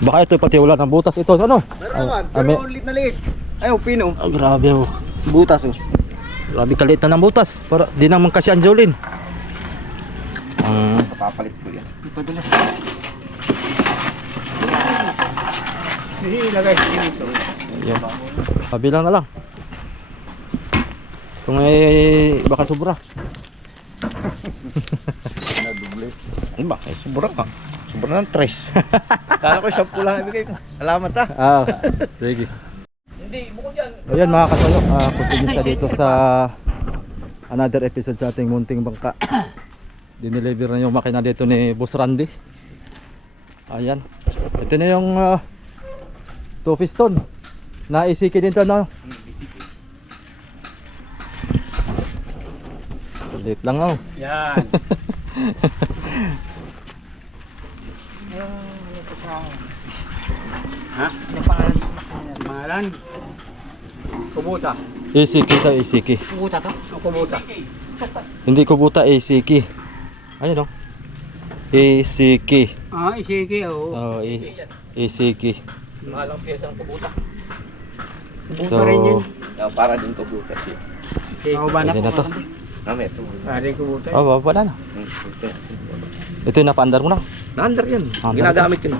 Baka ito pati wala ng butas ito. Ano? Meron naman, pero ulit na liit. Ay, pino. Oh, grabe oh. Butas oh. Grabe kaliit na ng butas. Para di naman kasi ang Jolin. Papapalit ko yan. Ipadala. Ilagay dito. Yan. Pabilang na lang. Kung ay baka sobra. Ano ba? Ay, sobra ka. Sobra ng 3. Kala ko siya pula ibigay ko. Salamat ha. Sige. Hindi, bukod yan. Ayan mga kasalok, continue sa dito sa another episode sa ating munting bangka. Dineliver na yung makina dito ni Boss Randy. Ayan. Ito na yung 2 piston. Na-isiki din to, no? Ulit lang oh. Yan. Ha? Ano pangalan? Kubuta. Isiki to, isiki. Kubuta to? O kubuta? Hindi kubuta, isiki. Ayun oh. Isiki. Ah, isiki oo. Oh, isiki. Mahalang piyesa ng kubuta. Kubuta rin yun. Para din kubuta siya. Ako ba na Pwede na to. Ito. Para rin kubuta. Oh, wala na. Ito yung napaandar mo na. Na-under yan. Under Ginagamit yun.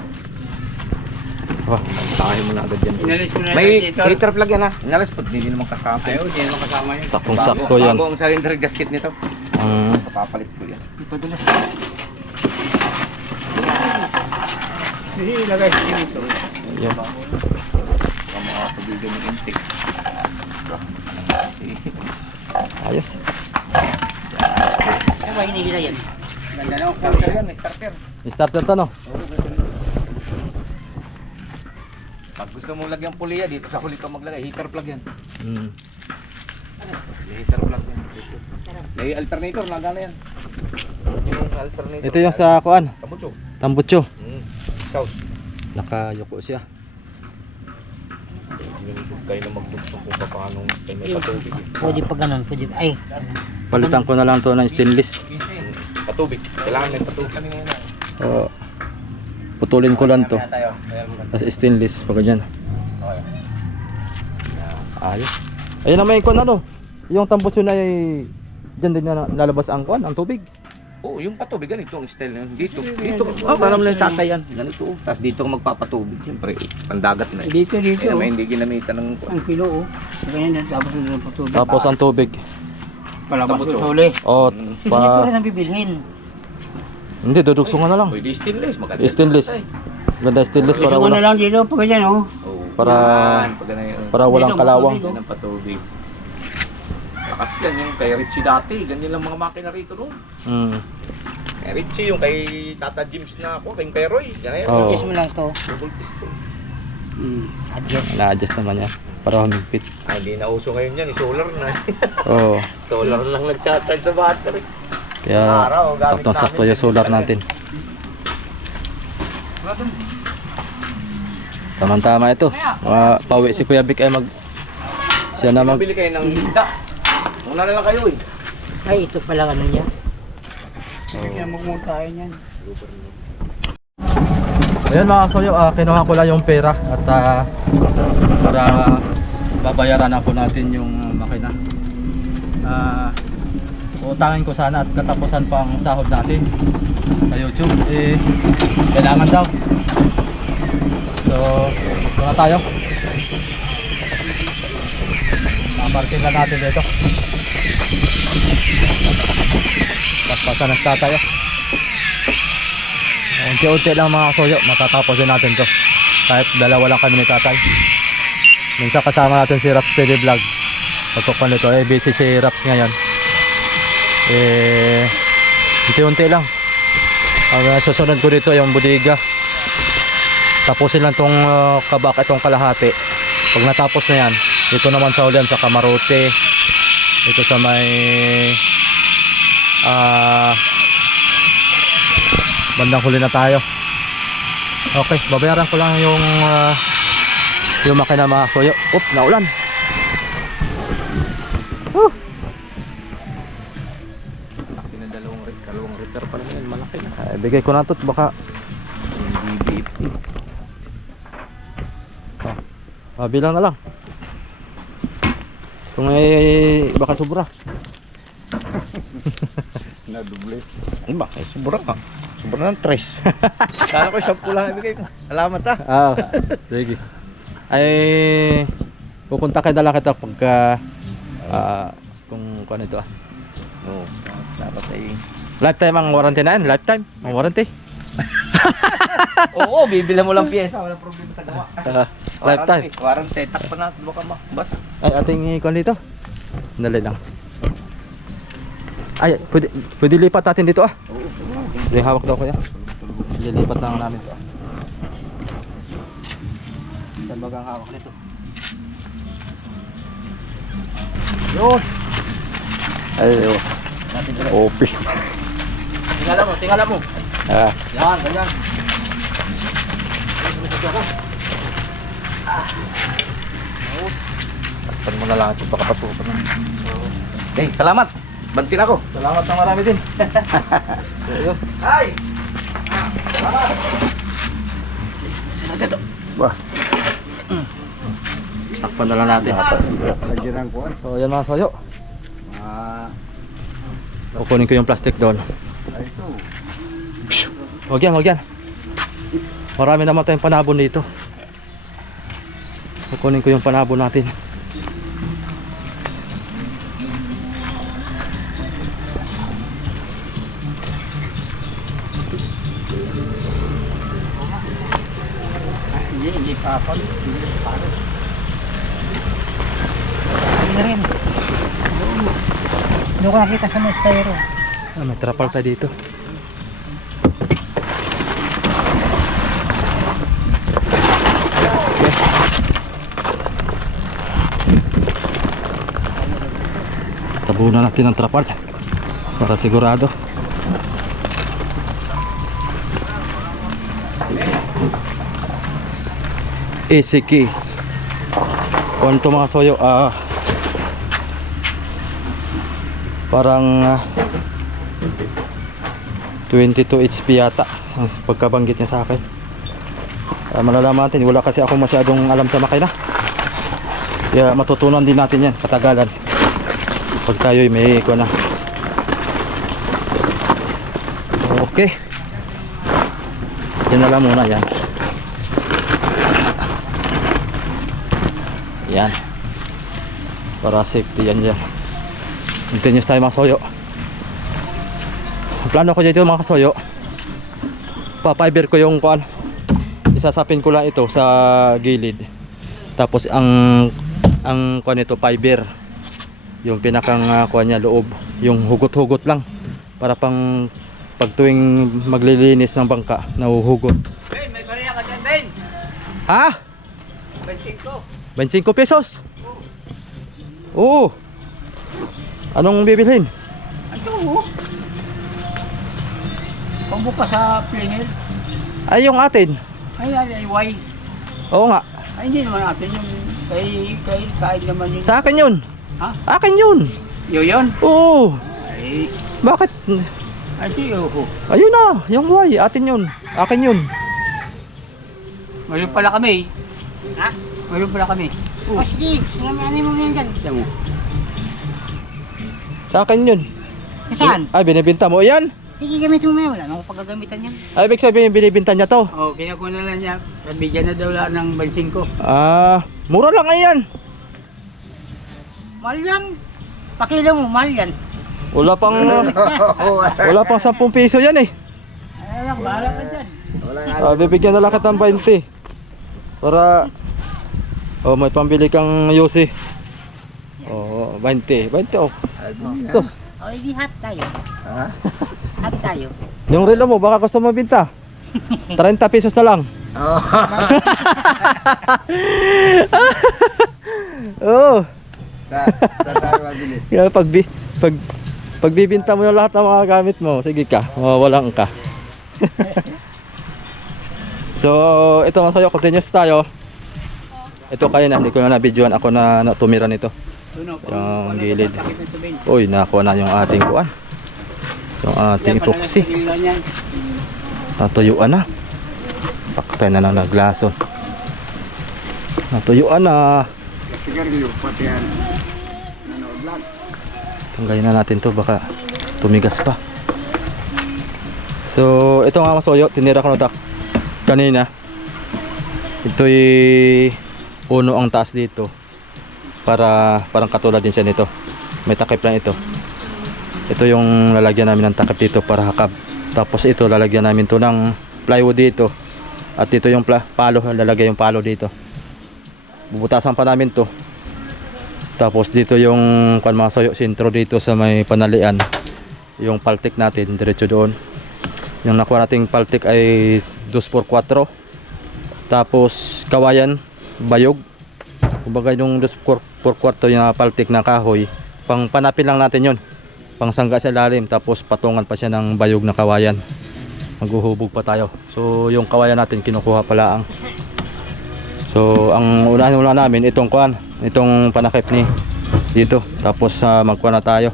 Wah, Sakahin mo na agad yan. Inalis mo na May dito. heater plug yan ha. Inalis po, hindi naman kasama. Ayaw, di naman kasama yun. saktong-sakto yan. Bago ang cylinder gasket nito. Papapalit ko yan. Ipadala. Ilagay dito. Yan. Ang mga pabigan ng intake. Kasi Ayos. Ano ba hinihila yan? Ganda na. starter yan, may starter. Starter to, no? Pag gusto mong lagyan puliya, dito sa huli ka maglagay. Heater plug yan. May heater plug yan. May alternator, nagana yan. Yung alternator. Ito yung sa kuan, Tamutso. Tambutso. Sauce. Nakayuko siya. Yung kayo na magbukso kung paano kayo may patubig. Pwede pa ganun, pwede. Ay, Palitan ko na lang to ng stainless. Patubig. Kailangan may patubig. Oh, putulin ko lang to. Tapos stainless pag ganyan. Ayos. Ayun naman yung kuan ano. Yung tambutso na ay diyan din na lalabas ang kuan, ang tubig. Oo, yung patubig ganito ang style na yun. Dito. Alam mo lang tatayan. Ganito. Tapos dito ka magpapatubig. Siyempre, pandagat na. dito. Kaya naman hindi ginamitan ng Ang kilo, oh. Ganyan, tapos doon po tubig. Tapos ang tubig. Palabas Tambutso. sa huli. Oh, Dito pa rin ang bibilhin. hindi dudugsungan na lang. Pwede stainless. Maganda. Stainless. Ganda stainless para Ito ko na wala lang dito, pag ganyan, oh. Oo. para Pag ganyan. para walang Dito, kalawang. matubig, Yan ang patubig. Kasi yan yung kay Richie dati. Ganyan lang mga makina rito noon. Kay Richie, yung kay Tata Jims na ako, kay Roy. Ganyan. Oo. Adjust mo lang to. Double piston. Adjust. Na-adjust naman yan para humigpit. Ay, hindi na uso ngayon yan. Solar na. Oo. Solar lang nag-charge sa battery. Kaya Araw, gamit saktong-sakto namin. yung solar natin. Tama-tama ito. Pauwi si Kuya Vic ay siya na Mabili kayo ng isda. Una na lang kayo eh. Ay, ito pala ano niya. Oo. Magmutahin yan. Ayan mga kasoyo, kinuha ko lang yung pera at para babayaran ako natin yung makina. Utangin ko sana at katapusan pang sahod natin sa YouTube. Kailangan daw. So, ito na tayo. Parking na natin dito. Paspasan na tayo. Unti-unti lang mga kasoyo, matatapos din natin to. Kahit dalawa lang kami ni tatay. Minsan kasama natin si Raps TV Vlog. Pagkukuhan nito, busy si Raps ngayon. Unti-unti lang. Ang susunod ko dito yung bodega. Tapusin lang tong kabak, itong kalahati. Pag natapos na yan, dito naman sa ulan sa Camarote. Ito sa may bandang huli na tayo. Okay, babayaran ko lang yung makina mga soyo. Oop, naulan. Malaki na dalawang repair pa lang yan. Malaki na. Bigay ko na to baka yung BBP. Bilang na lang. Kung may baka sobra. Naduble. Ano ba? Eh, sobra ka. Sobra ng 3. Kala ko 10 lang ibigay ko. Salamat ha. Sige. Ay, pupunta kayo dala kita pagka kung ano ito Oo. Dapat ay... Lifetime ang warranty na yan? Lifetime? Ang warranty? Oo, bibila mo lang pyesa. Walang problema sa gawa. Lifetime. Warranty. Takpan natin. Baka basta. Ay, ating ikon dito. Dali lang. Ay, pwede lipat natin dito Hindi, hawak daw kuya. Lilipat lang namin to Saan bagang hawak nito? Yun! Ayo. Opi. Tingala mo. Yan, ganyan. Takpan mo na lang ito. Baka pasukan na. Okay, salamat. Banti na ako. Salamat na marami din. Ayun. Ay! Sino dito? Bah. Sakpan na lang natin. Lagyan ng kuwan. So, yan mga soyo. Ah, Kukunin ko yung plastic doon. ito. Wag yan. Marami naman tayong panabon dito. Kukunin ko yung panabon natin. Hindi pa ako. Hindi pa ako. Hindi na rin. Hindi ko nakita sa mga styro. May trapal tayo dito. Tabunan natin ang trapal para sigurado. ACK. Kung ito mga soyo, parang 22 HP yata ang pagkabanggit niya sa akin. Malalaman natin, wala kasi ako masyadong alam sa makina. Kaya matutunan din natin yan katagalan pag tayo'y may iko na. Okay, yan na lang muna yan. Yan, para safety yan dyan. Continuous tayo mga soyo. Ang plano ko dito mga kasoyo, pa-fiber ko yung kuan, isasapin ko lang ito sa gilid. Tapos ang kuan nito fiber, yung pinakang kuan niya loob, yung hugot-hugot lang para pang pag tuwing maglilinis ng bangka, nahuhugot. Ben, may bariya ka dyan, Ben! Ha? 25 pesos? Oo. Anong bibilhin? Ito, oh. Pambuka sa planer. Ay, yung atin. Ay, why? Oo nga. Ay, hindi naman natin yung kain naman yun. Sa akin yun. Ha? Akin yun. Yun? Oo. Ay, Bakit? ayoko. Ayun na, yung Y, atin yun. Akin yun. Mayroon pala kami. Ha? Mayroon pala kami. O sige, ano mo yan dyan? Tignan mo. Sa akin yun. Saan? Ay, binibinta mo. Ayan. Sige, gamit mo maya. Wala nang paggagamitan yan. Ay, ibig sabihin, binibinta niya to. Oh, kinukuha na lang niya. Bigyan na daw lang ng bensin ko. Mura lang ayan. Mahal yan. Pakilo mo, mahal yan. Wala pang 10 piso yan eh. Ay, lang, bahala ka dyan. Bibigyan na lang kita ng 20. Para may pambili kang Yossi. 20 oh. So, O, hindi hot tayo. Hot tayo. yung relo mo baka gusto mo binta. 30 pesos na lang. Oh. Kaya pagbibinta mo yung lahat ng mga gamit mo, sige ka, mawawalan ka. So, ito mga sayo, continuous tayo. Ito kayo na, hindi ko na na-videoan ako na tumira nito. Yung gilid. Uy, nakuha na yung ating kuan. Yung ating epoxy. Tatuyuan na. Paktay na lang na glaso. Natuyuan na. Sigarilyo, pati yan. Nanood lang. Tanggalin na natin to, baka tumigas pa. So ito nga masoyo, tinira ko na kanina. Ito'y uno ang taas dito. Para parang katulad din siya nito. May takip lang ito. Ito yung lalagyan namin ng takip dito para hakab. Tapos ito lalagyan namin to ng plywood dito. At dito yung palo, lalagay yung palo dito. Bubutasan pa namin to. Tapos dito yung mga soyo, sentro dito sa may panalian. Yung paltik natin diretso doon. Yung nakuha nating paltik ay 2x4. Tapos kawayan, bayog. Kumbaga yung 2x4 yung paltik na kahoy, pang panapin lang natin yon, pang sangga sa ilalim, tapos patungan pa siya ng bayog na kawayan. Maghuhubog pa tayo. So yung kawayan natin kinukuha pala ang. So ang unahin namin itong itong panakip ni dito. Tapos magkuha na tayo.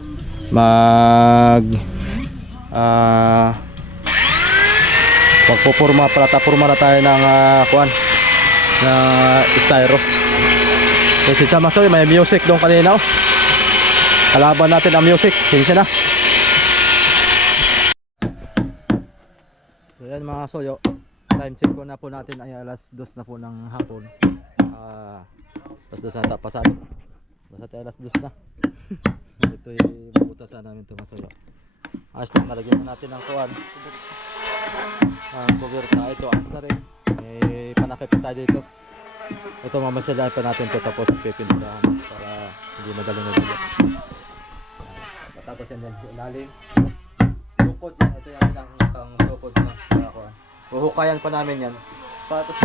Magpupurma, plataporma na tayo ng na styro. Kasi sa masoy may music doon kanina. Kalaban natin ang music. Sige na. So yan mga soyo, time check ko na po natin ay alas 2 na po ng hapon. Alas 2 na tapasado. Basta tayo alas 2 na. Ito yung bubutasan namin ito mga soyo. Ayos na, nalagyan na natin ng kuwan. Cover na ito, ayos na rin. May panakip pa tayo dito. Ito mamasalaan pa natin ito, tapos pipindahan para hindi madaling nagulot. Tapos yan dyan, ilalim. Lukod yan, ito yung pinakang lukod na kuwan. Huhukayan pa namin yan. Patos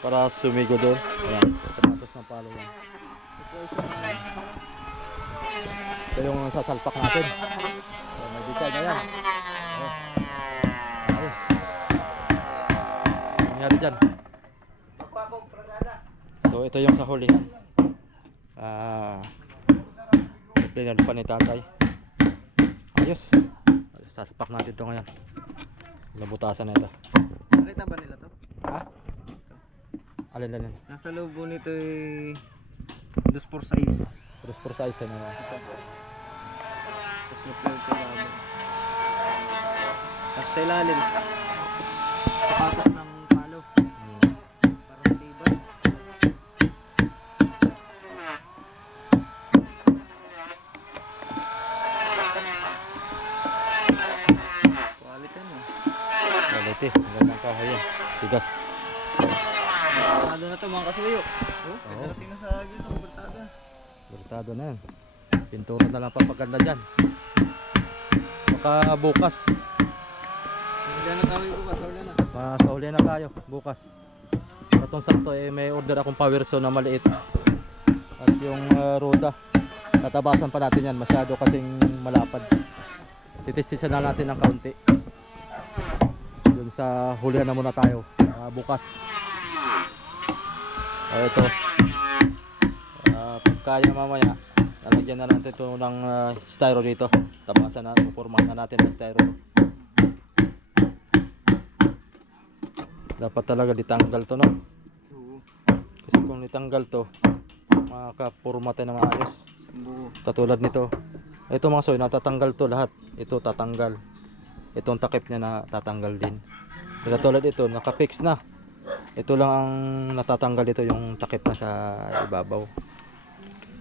para sumigo doon. Ayan, sapatos ng palo yan. Ito yung sasalpak natin. May design na yan. Ayos. Nangyari dyan. So ito yung sa hulihan. Planer pa ni tatay. Ayos. Sasalpak natin ito ngayon. Nabutasan na ito. Nakita ba nila to? Ha? Alin. Nasa loob nito ay 2x6. Cross for size na naman. Tapos mag-plug ka lang. Tapos sa ilalim. Sapatos ng palo. Parang tibay. Quality mo. Quality. Ang gandang kahoy yan. Sigas. Bartado na to mga kasuyo. Pagdating na sa agil ng bartada. Bertado na yan. Pintura na lang papaganda dyan. Baka bukas. Huli na tayo bukas. Huli na. Masauli na tayo bukas. Itong sakto may order akong power saw na maliit. At yung roda, tatabasan pa natin yan. Masyado kasing malapad. Titistisan na natin ng kaunti. Dun sa hulihan na muna tayo. Bukas. Ito. Kaya mamaya lalagyan na natin ito ng styro dito. Tabasan na, pupormahan na natin ng styro. Dapat talaga ditanggal to, no? Kasi kung ditanggal to, makakapurma tayo ng maayos. Katulad nito. Ito mga soy, natatanggal to lahat. Ito tatanggal. Itong takip niya na tatanggal din. Katulad ito, nakapix na. Ito lang ang natatanggal dito, yung takip na sa ibabaw.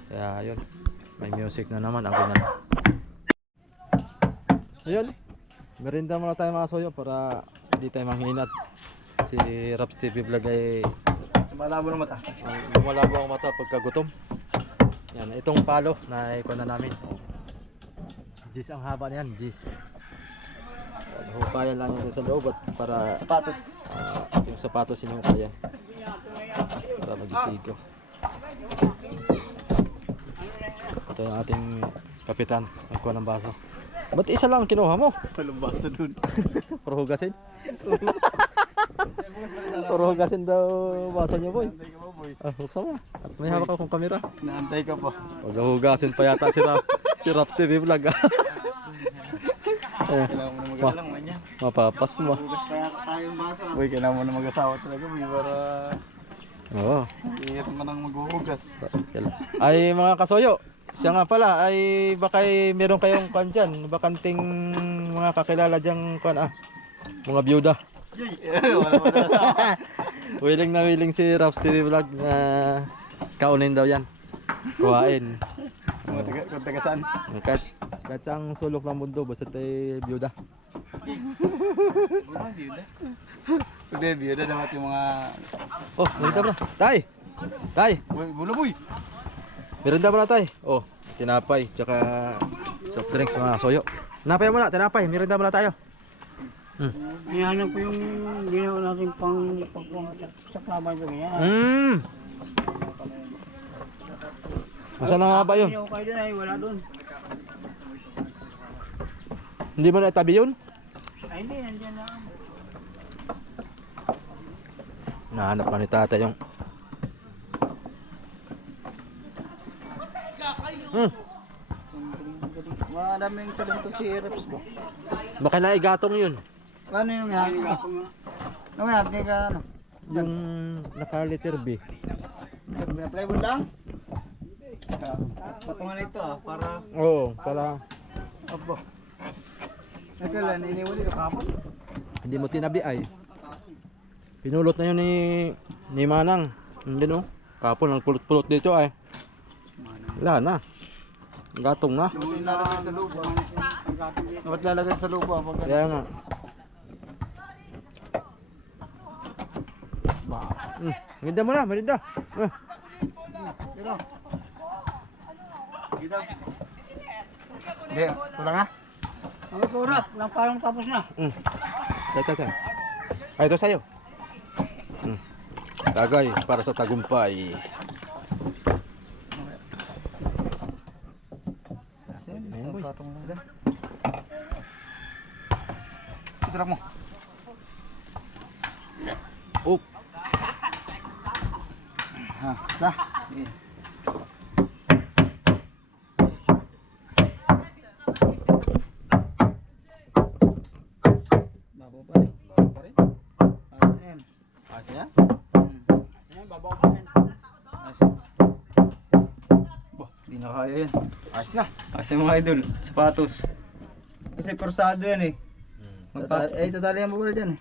Kaya yun, may music na naman, ako na. Ayun, merinda muna tayo mga soyo para hindi tayo manghinat. Si Raps TV Vlog ay Malabo na mata. lumalabo ang mata pagka gutom. Yan, itong palo na ikuha na namin. Gis ang haba na yan, gis. Hukayan lang yan sa loob at para Sapatos. yung sapatos hinukayan para magisigo. Ito yung ating kapitan, nagkuha ng baso. Ba't isa lang ang kinuha mo? Walang basa dun. Puro hugasin daw baso niyo, boy. Naantay ka pa, boy. Buksan mo. At may hawak akong kamera. Naantay ka pa. Huwag hugasin pa yata si Raps TV Vlog. Kailangan mo na mag-alang, man yan. Mapapas mo. Hugas kaya tayong baso. Uy, kailangan mo na mag-asawa talaga, boy, para Oo. iirang ka nang maghuhugas. Ay mga kasoyo, siya nga pala ay baka meron kayong kwan dyan, bakanting mga kakilala dyang kwan mga byuda. Wala pa na asawa. Willing si Raps TV Vlog na kaunin daw yan. Kuhain. Kung taga saan? Kahit saan sulok ng mundo, basta tayo byuda. Wala, biyuda. Hindi, biyuda dapat yung mga... Oh, merenda mo na. Tay! Tay! Uy, bula boy! Merenda mo na tay. Oh, tinapay, tsaka soft drinks mga kasoyo. Tinapay mo na, tinapay. Merenda mo na tayo. Hinahanap ko yung ginawa natin pang sa klaban ko ganyan. Nasaan na nga ba yun? Ginawa kayo doon ay wala doon. Hindi mo na itabi yun? Ay hindi, nandiyan na. Nahanap na ni tatay yung... Maraming talento si Reps ko. Baka naigatong yun. Ano yung hinahanap ko? Ano natin ka ano? Yung naka-letter B. Plywood lang? Patungan ito para... Oo, pala. Opo. Nagkala, iniwali ka kapon? Hindi mo tinabi ay. Pinulot na yun ni Manang. Hindi no? Kapon ang pulot-pulot dito ay. Wala na. Gatong na. Yung lalagay sa lupa. Dapat lalagay sa lupa. Kaya nga. Maganda mo na, maganda. Hindi, tulang ha? Ang kurat, lang parang tapos na. Tay. Ay, ito sa'yo. Tagay para sa tagumpay. Ayan boy. Iturak mo. Up. Ha, sa. Babaw pa rin. Babaw pa rin. Ayos na yan. Ayos na yan? Ayan, babaw pa yan. Ayos. Bah, di na kaya yan. Ayos na. Ayos na mga idol. Sapatos. Kasi kursado yan eh. Tatalihan mo pala dyan eh.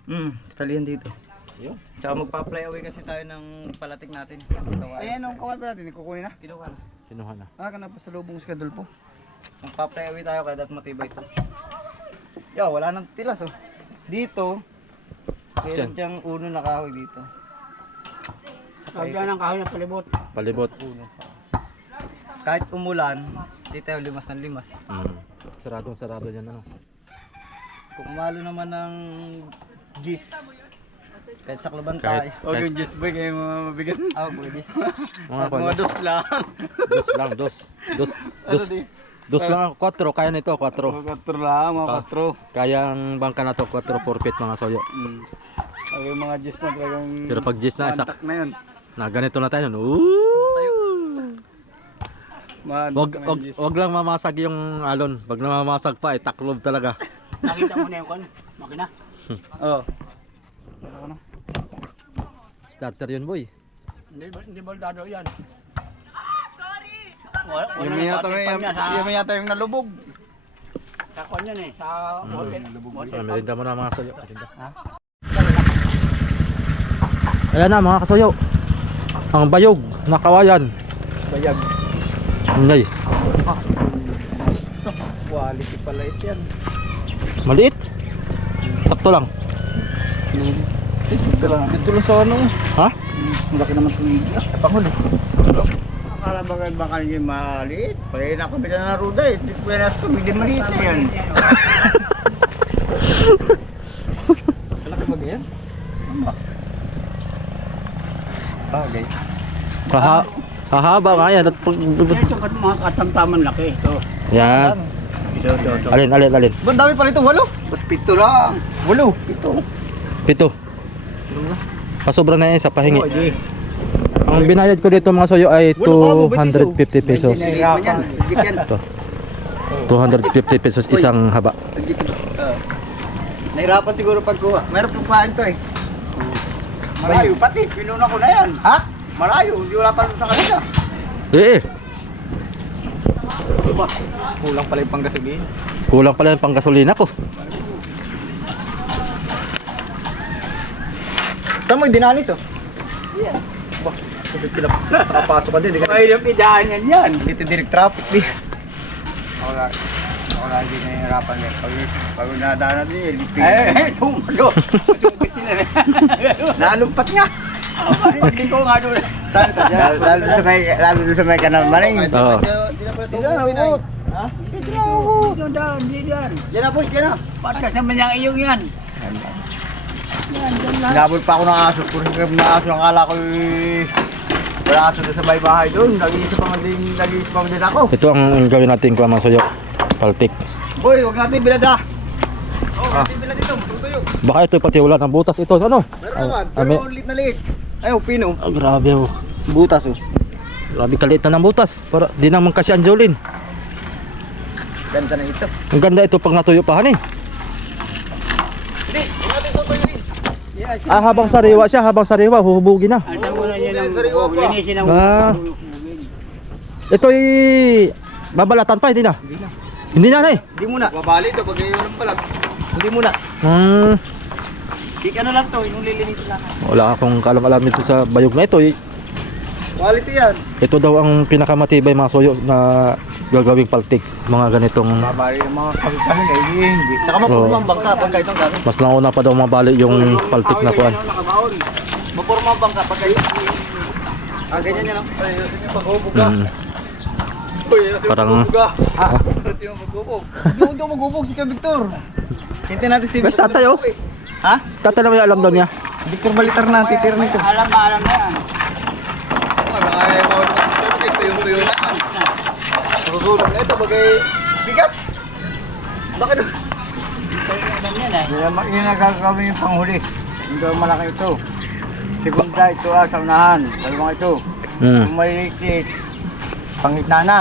Tatalihan dito. Yun. Tsaka magpa-fly away kasi tayo ng palatik natin. Kasi kawai. Ayan, ang kawai pa natin. Kukunin na. Kinuha na. Kinuha na. Ka na pa sa lubong schedule po. Magpa-fly away tayo kaya dapat matibay ito. Yo, wala nang tilas oh. Dito, meron diyang uno na kahoy dito. Lagyan ng kahoy ng palibot. Palibot. Kahit umulan, dito tayo limas ng limas. Saradong-sarado yan ano. Kung malo naman ng gis, kahit saklaban Kahit- tayo. kahit- yung gis boy, kayo mabigat. Oo, gis. Mga dos lang. Dos lang, dos. Dos. Dos lang, 4. Kaya nito, 4. 4 lang, mga 4. Kaya ang bangka na to, 4 forfeit mga soyo. Ay, yung mga gis na talagang... Pero pag gis na, mantak na yun. na ganito na tayo. Wag lang mamasag yung alon. Pag namamasag pa, taklob talaga. Nakita mo na yung makina. Oo. Starter yun, boy. Hindi baldado yan. Yung yata yung nalubog. Sa kanya eh, sa hotel. Merinda mo na mga kasoyo. Ayan na mga kasoyo. Ang bayog na kawayan. Bayag. Ngay. Quality pala ito yan. Maliit. Sakto lang. Ito lang. Ito lang sa ano. Ha? Ang laki naman tumigil. Panghuli. Akala baka yung maliit. Pagkain ako bigla na ruda eh. Hindi ko yan tumigil maliit na yan. Kalaki ba ganyan? Bagay. Hahaba nga yan. Ito mga katamtaman laki. Ito. Yan. Ito. Alin. Ba't dami pala ito? 8? Ba't 7 lang? 8? 7. Pasobra na yan sa pahingi. Ang binayad ko dito mga soyo ay 250 pesos. Ito. Ito. 250 pesos isang haba. Nahirapan siguro pagkuha. Meron pong pain to eh. Malayo pati, pinuna ko na yan. Ha? Malayo, hindi wala pa sa kanila. Eh, Kulang pala yung panggasolina. kulang pala yung panggasolina ko. Saan mo yung dinaan ito? Yeah. Bah, pinapasok ka din. Di ka Mahirap idaan yan. dito direct traffic di. Ako lagi nahihirapan eh. Pag nadaanan din eh. Sumalo. Sumalo sila na. Nalumpat nga. Hindi ko nga doon. Saan ka dyan? Lalo doon sa may kanal maling. Oo. Hindi na nahuhot. Ha? Hindi na nahuhot. Hindi yan. Diyan na boy, diyan na. Patas naman yung iyong yan. Nabol pa ako ng aso. Puro sa mga aso. Akala ko wala aso doon sa bahay doon. Nag-iisa pa din ako. Ito ang gawin natin kuha mga soyo. Paltik. Boy, huwag natin bilada. Oo, natin bilada dito. Tutuyo. Baka ito pati wala ng butas ito. Ano? Meron naman, Ay, pero liit na liit. Ayaw, pino. ah, grabe oh. Butas oh. Grabe kaliit na ng butas. Para di nang magkasya ang Jolin. Ganda na ito. Ang ganda ito pag natuyo pa han eh. Hindi, huwag natin sotoy rin. Ah, habang sariwa, huhubugin na. Alta mo na yan ang Sariwa pa. linisin ang Ah. Ito'y babalatan pa, hindi na. Hindi na. Hindi na eh. Hindi muna. Babali ito pag yung balat. Hindi muna. Kik ano lang to, yung lilinisin lang. Wala akong kalam-alam ito sa bayog na ito. Quality yan. Ito daw ang pinakamatibay mga soyo na gagawing paltik. Mga ganitong Babali yung mga kapitahin eh, hindi. Saka mapurma ang bangka pagka itong gamit. mas nauna pa daw mabali yung paltik na kuan. Mapurma ang bangka pagka yung ganyan yan lang. Ayusin yung paghubog ka. Parang Ayusin yung paghubog. Hindi mo maghubog si Ka Victor. Hintayin natin si Basta tayo. Ha? Tatay na may alam daw niya. Victor Balitar na titira nito. Alam na yan. Baka ayaw mo naman ito yung tuyo na yan. Susunod na ito bagay bigat. Bakit doon? Yun ang gagawin yung panghuli. Yung gawin malaki ito. Segunda ito sa unahan. Dalawang ito. Kung may liit, pangitna na.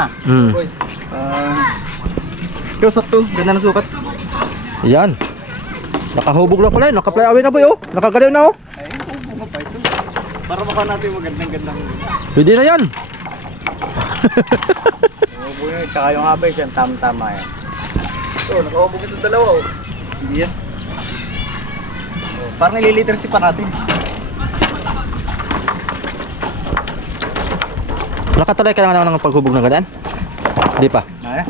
Ito sakto, ganda ng sukat. Yan. Nakahubog na pala yun. Naka-fly away na boy oh. Nakagalaw na oh. Ay, buka pa ito. Para maka natin magandang-gandang. Pwede na yan. Hubog yun, tsaka yung abay siya, tama-tama yan. Ito, nakahubog itong dalawa oh. Hindi yan. Oh, parang nililitersi pa natin. Nakataray ka na ng paghubog ng ganyan? Hindi pa. Ay,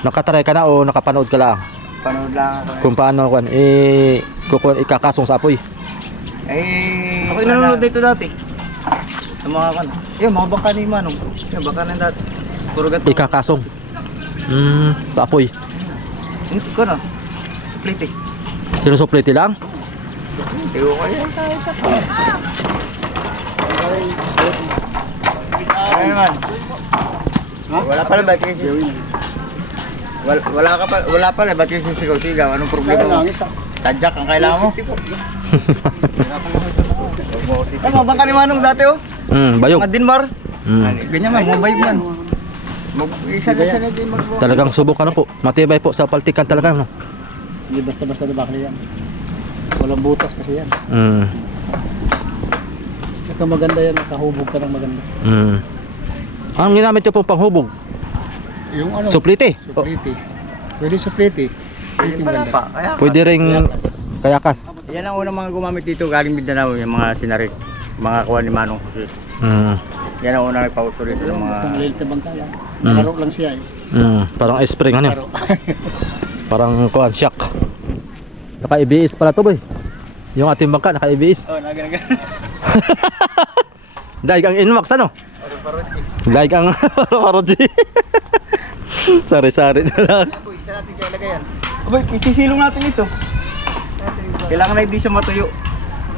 Nakataray ka na o nakapanood ka lang? panood lang ako. Kung paano kuan ikakasong sa apoy. Ako nanonood dito dati. Sa mga kan. Yung mga baka ni Manong. Yung baka na dati. Puro gato. Ikakasong. Sa apoy. Hindi ko na. Split eh. Sinusuplete lang? Tiyo ko yan. Ano naman? Wala pala ba kayo? Wala pala ba't yung sisigaw-sigaw? Anong problema mo? Tadyak ang kailangan mo? Ay, mga bangka ni Manong dati oh. Bayog. Mga Dinmar. Ganyan man, mga bayog man. Isa na din magbuha. Talagang subok ano po. Matibay po sa paltikan talaga no. Hindi basta-basta na bakla yan. Walang butas kasi yan. Saka maganda yan, nakahubog ka ng maganda. Ang ginamit nyo pong panghubog? Yung ano? Suplite? Suplite. Pwede suplite. Ayun pala pa. Kaya, Pwede ring kayakas? yan ang unang mga gumamit dito galing Mindanao, yung mga sinarik. Mga kuha ni Manong. Yan ang unang ipauto dito ng mga... Itong lilit na bangka yan. Laro lang siya eh. Parang ice spring ano Laro. Parang kuhan, shock. Naka-EBS pala to boy. Yung ating bangka naka-EBS. Oh, nagan-nagan. Daig ang Inmax ano? Daig ang Paroji. Sari-sari na lang. Isa natin kaya lagayan. Abay, isisilong natin ito. Kailangan na hindi siya matuyo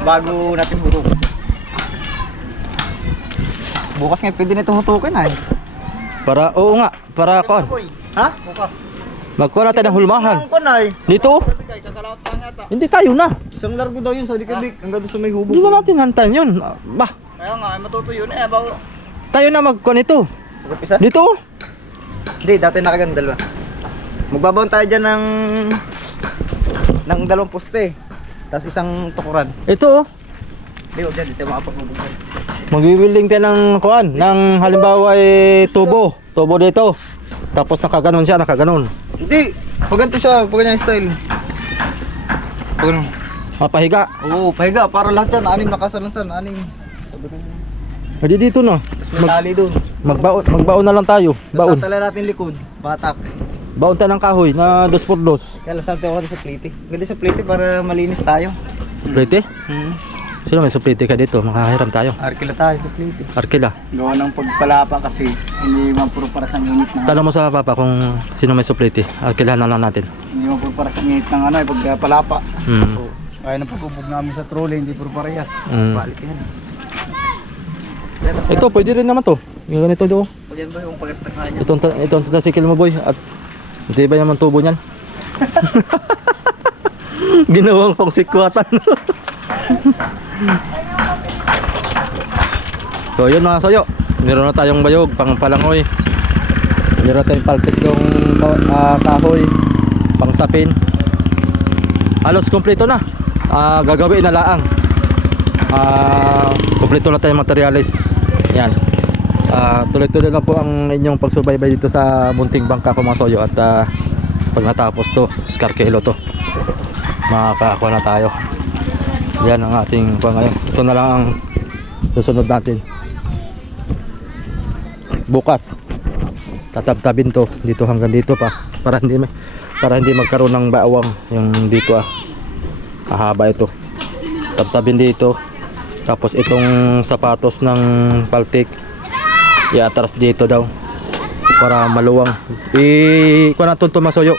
bago natin hurog. Bukas nga pwede na ito hutukin ay. Para, oo nga, para kuhan. Ha? Bukas. Magkuha natin ng hulmahan. Ang kunay. Dito? Hindi tayo na. Isang largo daw yun sa Dikabik. Hanggang doon sa may hubog. Hindi na natin hantayin yun. Bah, Kaya nga, matutuyo na eh. Bago... tayo na magkuha nito. Isa? Dito? Hindi, dati nakaganda dalawa. Magbabaon tayo dyan ng 2 poste. Tapos isang tukuran. Ito oh. Hindi, huwag dyan. Dito makapagbubukan. Magwiwilding tayo ng kuan, ng halimbawa tubo. Tubo dito. Tapos nakaganon siya, nakaganon. Hindi. Pag ganito siya, pag ganyan style. Pag ganun. Pahiga. Oo, pahiga. Para lahat yan. 6 nakasalansan. 6. Sabi ko. Hindi dito na. Tapos may tali doon. Magbaon na lang tayo. Baon. Tatala natin likod. Batak. Baon tayo ng kahoy na 2x2. Kaya lasang tayo sa plate. Ganda sa plate para malinis tayo. Suplite? Sino may suplite ka dito? Makahiram tayo. Arkila tayo sa plate. Arkila. Gawa ng pagpalapa kasi hindi mapuro para sa init na. Tanong mo sa papa kung sino may suplite. Arkilahan na lang natin. Hindi mapuro para sa init ng ano, pagpalapa. Mm. Kaya ng pagubog namin sa trolley, hindi puro parehas. Mm. Balik yan. Ito, pwede rin naman to. Yung ganito do. O yan ba yung pagkataka niya? Itong tricycle mo boy. At hindi ba naman tubo niyan? Ginawang pang sikwatan. So yun mga soyo. Meron na tayong bayog, pang palangoy. Meron na tayong paltik yung kahoy, pang sapin. Halos kompleto na. Gagawin na laang. Kompleto na tayong materialis. Yan. Tuloy-tuloy na po ang inyong pagsubaybay dito sa Munting Bangka ko mga soyo. At pag natapos to, skarkelo to, makakakuha na tayo. Yan ang ating ngayon. Ito na lang ang susunod natin. Bukas tatabtabin to dito hanggang dito pa para hindi magkaroon ng bawang yung dito hahaba ito. Tabtabin dito. Tapos itong sapatos ng paltik iatras dito daw para maluwang. Kuha natin ito masoyo.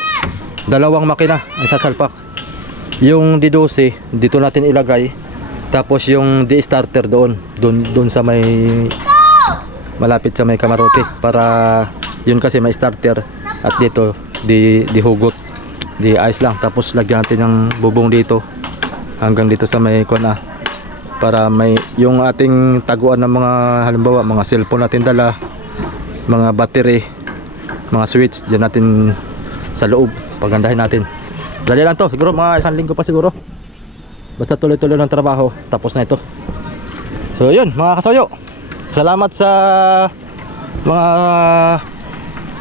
2 makina ang sasalpak. Yung D12 dito natin ilagay. Tapos yung D-starter doon sa may malapit sa may kamarote para yun kasi may starter at dito di hugot, di ice lang. Tapos lagyan natin ng bubong dito hanggang dito sa may kuna para may yung ating taguan ng mga halimbawa mga cellphone natin dala, mga battery, mga switch diyan natin sa loob. Pagandahin natin. Dali lang to, siguro mga 1 linggo pa siguro. Basta tuloy-tuloy ng trabaho, tapos na ito. So yun mga kasoyo. Salamat sa mga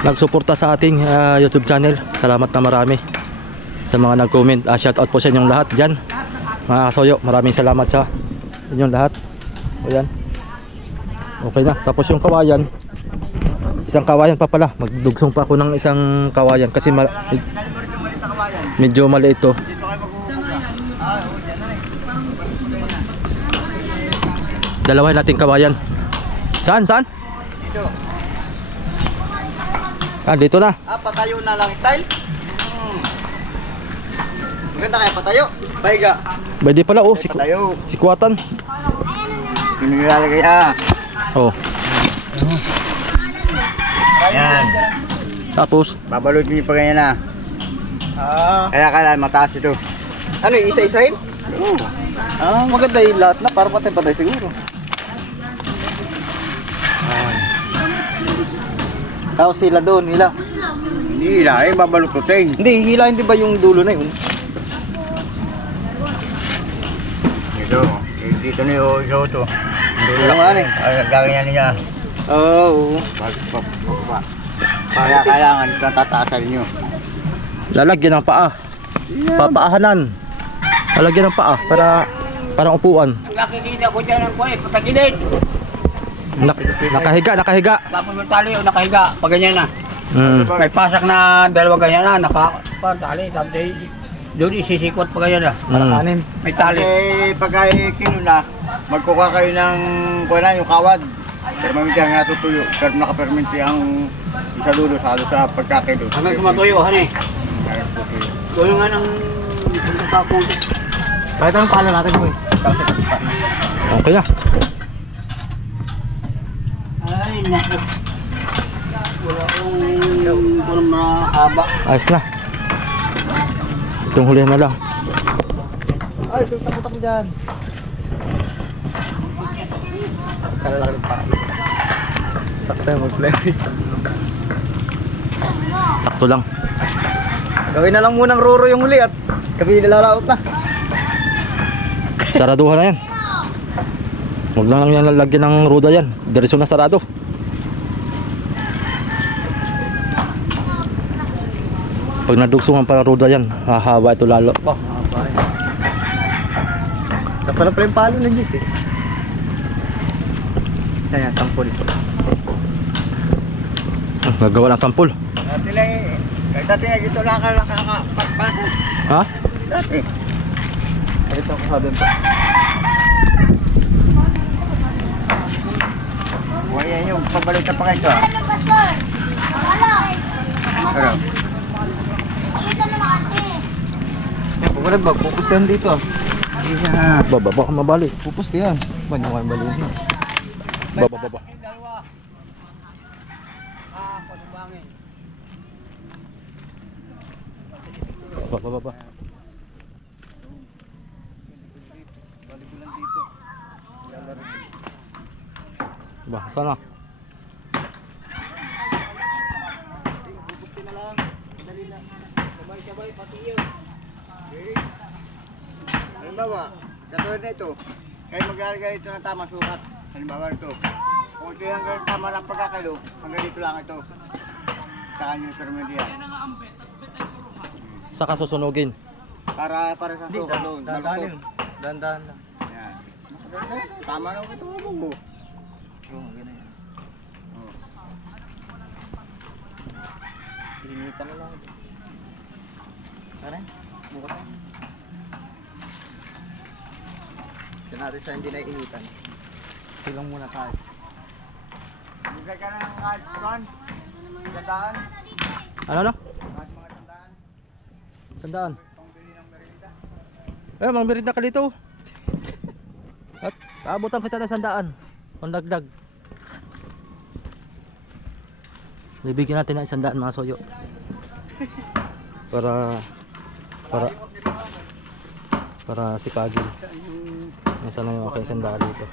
nagsuporta sa ating YouTube channel. Salamat na marami sa mga nag-comment. Shout out po sa inyong lahat dyan mga kasoyo. Maraming salamat sa inyong lahat. O yan. Okay na. Tapos yung kawayan, isang kawayan pa pala. Magdugsong pa ako ng isang kawayan kasi medyo mali ito. Dalawahin natin kawayan. Saan? Dito. Dito na. Patayo na lang style. Maganda kaya patayo. Pahiga. Pwede pala Patayo. sikwatan. Nilalagay Oh. Yan. Tapos Babalot niyo pa ganyan na. Kaya kailangan mataas ito. Ano, isa-isahin? Oo. Maganda yung lahat na para patay-patay siguro. Tapos hila doon, hila. Hindi hila, babalututin. Hindi, hila hindi ba yung dulo na yun? Dito na yung ito. Dulo nga eh. Gaganyan niya. Oo. Kaya kailangan tataasan nyo. lalagyan ng paa. Papaahanan. Lalagyan ng paa para parang upuan. Nakikita ko dyan ng kuya, patagilid. Nakahiga. Tapos may tali o nakahiga, pag ganyan na. May pasak na 2 ganyan na, nakapatali. Tapos doon isisikot pa ganyan na. Kanin. May tali. Pagka kilo na, magkuka kayo ng kuha yung kawad. Permanente ang natutuyo. Pero nakapermanente ang isa dulo sa pagkakilo. Hanggang kumatuyo, hanay. Gawin nga ng pagkakong. Pakita ng pala natin mo eh. Kasi Okay na. Ay, naku. Wala akong mahaba. Ayos na. Itong hulihan na lang. ay, takot-takot dyan. Kala lang ng pala. Sakto yung mag-play. Sakto lang. Gawin na lang munang roro yung huli at kami nilalaot na. Saraduhan na yan. Huwag lang yan lalagyan ng ruda yan. Diretso na sarado. Pag nadugsungan para ruda yan, hahaba ito lalo. Oh, makapay. Tapos na pala yung palo ng Jis eh. Kaya, sampol. Gagawa ng sampul. Dati lang eh. Kahit dati nga dito lang nakakapagpasa. Ha? Dati. Ito ako sabi pa. Wala yung pabalik na pa kayo ah. Ano? Kung wala ba, pupustahan dito ah. Baba, baka mabali. Pupusta yan. Ba't yung kayo balihin? Baba, baba. Baba, baba. Ba, sana? Halimbawa, katulad na ito, kayo maglalagay ito ng tamang sukat. Halimbawa ito, kung ito yung hanggang tama ng pagkakalo, hanggang dito lang ito. Sa kanyang intermediate. Saka susunugin. Para sa sukat doon. Dandahan. Dandahan lang. Yan. Tama na ito mo. Oo, ganun yan. Initan na lang. Sana? Bukas na. Ito natin sa hindi na initan. Silang muna tayo. Bigay ka ng kahit kuhan. Tandaan. Ano? Kahit mga tandaan. Tandaan. Pangbili ng merienda. Mang merinda ka dito. At aabutan kita ng 100. Pandagdag. Bibigyan natin ng 100 mga soyo. Para sipagin. Nasaan na yung aking 100 dito.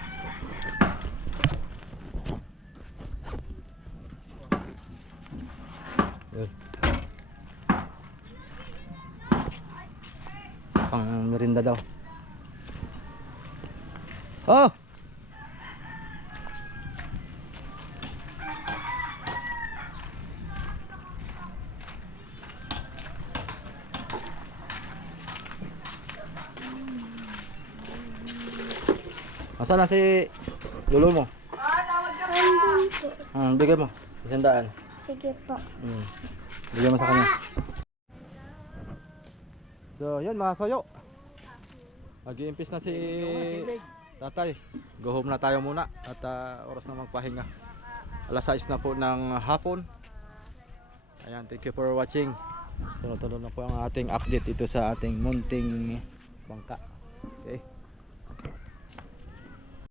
Yun. Pang merinda daw. Oh! Asan na si lolo mo? Bigay mo. 100. Sige po. Bigay mo sa kanya. So, yun mga soyo. Mag-iimpis na si tatay. Go home na tayo muna at oras na magpahinga. Alas 6 na po ng hapon. Ayan, thank you for watching. Sunod-sunod na po ang ating update ito sa ating munting bangka. Okay.